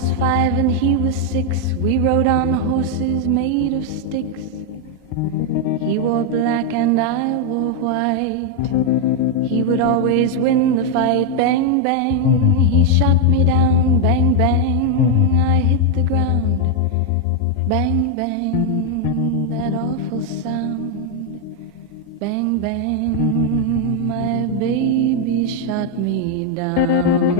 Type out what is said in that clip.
was 5 and he was 6. We rode on horses made of sticks. He wore black and I wore white. He would always win the fight. Bang, bang, he shot me down. Bang, bang, I hit the ground. Bang, bang, that awful sound. Bang, bang, my baby shot me down.